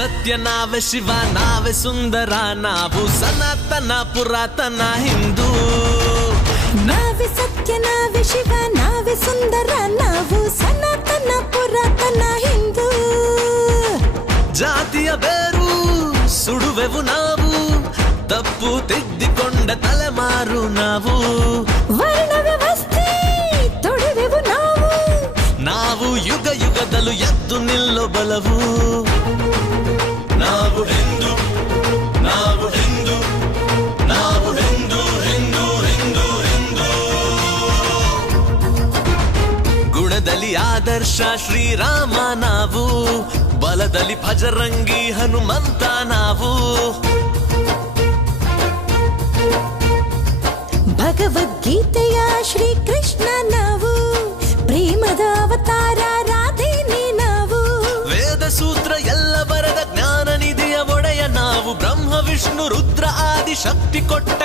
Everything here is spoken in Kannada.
ಸತ್ಯ ನಾವೇ ಶಿವ ನಾವೇ ಸುಂದರ ನಾವು ಸನಾತನ ಪುರಾತನ ಹಿಂದೂ ನಾವೇ ಸತ್ಯ ನಾವೇ ಶಿವ ನಾವೇ ಸುಂದರ ನಾವು ಸನಾತನ ಪುರಾತನ ಹಿಂದೂ ಜಾತಿಯ ಬೇರು ಸುಡುವೆವು ನಾವು ತಪ್ಪು ತಿದ್ದಿಕೊಂಡ ತಲೆಮಾರು ನಾವು ವರ್ಣ ವ್ಯವಸ್ಥೆ ತೊಡೆವೆವು ನಾವು ಯುಗ ಯುಗದಲ್ಲೂ ಎದ್ದು ನಿಲ್ಲೋ ಬಲವು ನಾವು ಹಿಂದೂ ನಾವು ಹಿಂದೂ ನಾವು ಹಿಂದೂ ಹಿಂದೂ ಹಿಂದೂ ಹಿಂದೂ ಗುಣದಲ್ಲಿ ಆದರ್ಶ ಶ್ರೀರಾಮ ನಾವು ಬಲದಲ್ಲಿ ಭಜರಂಗಿ ಹನುಮಂತ ನಾವು ಭಗವದ್ಗೀತೆಯ ಶ್ರೀಕೃಷ್ಣ ನಾವು ಪ್ರೇಮದ ಅವತಾರ ರಾಧೇನಿ ನಾವು ವೇದ ಸೂತ್ರ ಎಲ್ಲ ಬರದ ಜ್ಞಾನ ನಿಧಿಯ ಒಡೆಯ ನಾವು ಬ್ರಹ್ಮ ವಿಷ್ಣು ರುದ್ರ ಆದಿ ಶಕ್ತಿ ಕೊಟ್ಟ